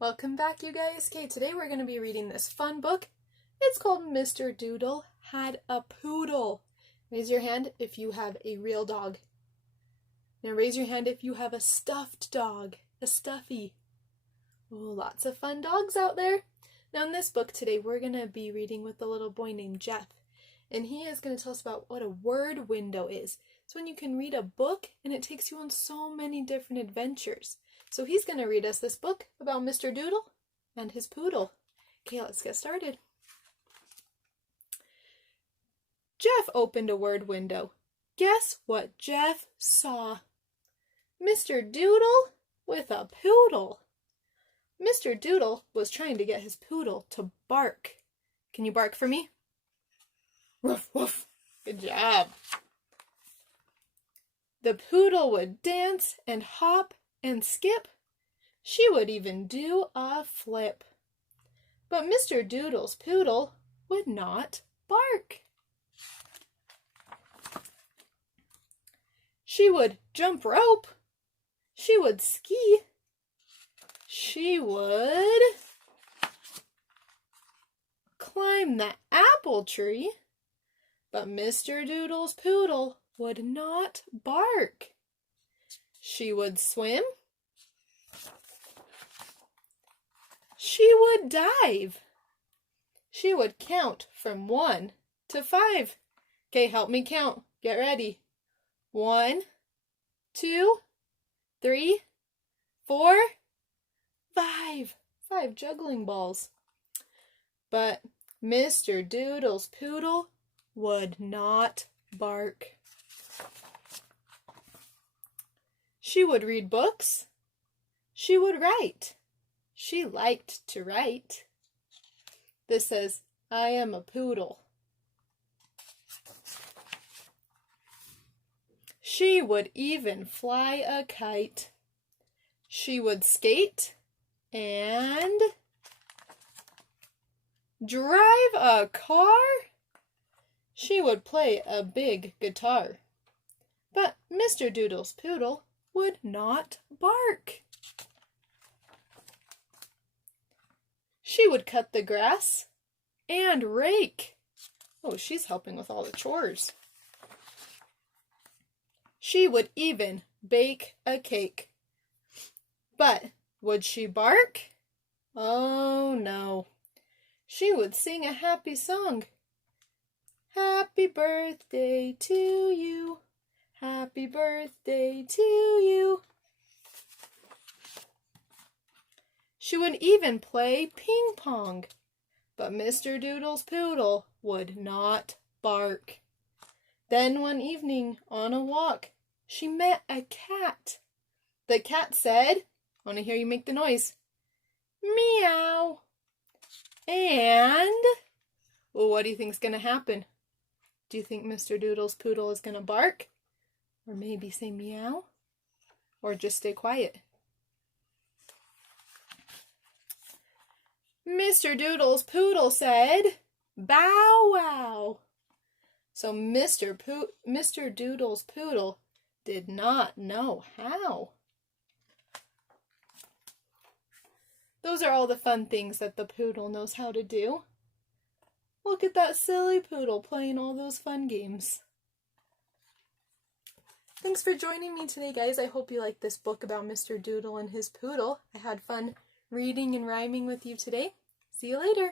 Welcome back, you guys. Okay, today we're going to be reading this fun book. It's called Mr. Doodle Had a Poodle. Raise your hand if you have a real dog. Now raise your hand if you have a stuffed dog, a stuffy. Oh, lots of fun dogs out there. Now in this book today, we're going to be reading with a little boy named Jeff. And he is going to tell us about what a word window is. It's when you can read a book and it takes you on so many different adventures. So he's going to read us this book about Mr. Doodle and his poodle. Okay, let's get started. Jeff opened a word window. Guess what Jeff saw? Mr. Doodle with a poodle. Mr. Doodle was trying to get his poodle to bark. Can you bark for me? Woof, woof. Good job. The poodle would dance and hop and skip. She would even do a flip. But Mr. Doodle's poodle would not bark. She would jump rope. She would ski. She would climb the apple tree. But Mr. Doodle's poodle would not bark. She would swim. She would dive. She would count from 1 to 5. Okay, help me count. Get ready. 1, 2, 3, 4, 5. 5 juggling balls. But Mr. Doodle's poodle would not bark. She would read books. She would write. She liked to write. This says, I am a poodle. She would even fly a kite. She would skate and drive a car. She would play a big guitar. But Mr. Doodle's poodle would not bark. She would cut the grass and rake. Oh, she's helping with all the chores. She would even bake a cake. But would she bark? Oh no. She would sing a happy song. Happy birthday to you. Happy birthday to you. She would even play ping pong. But Mr. Doodle's poodle would not bark. Then one evening on a walk, she met a cat. The cat said, I want to hear you make the noise, meow. And, well, what do you think is going to happen? Do you think Mr. Doodle's poodle is going to bark? Or maybe say meow? Or just stay quiet? Mr. Doodle's poodle said, bow wow. So Mr. Doodle's poodle did not know how. Those are all the fun things that the poodle knows how to do. Look at that silly poodle playing all those fun games. Thanks for joining me today, guys. I hope you liked this book about Mr. Doodle and his poodle. I had fun reading and rhyming with you today. See you later.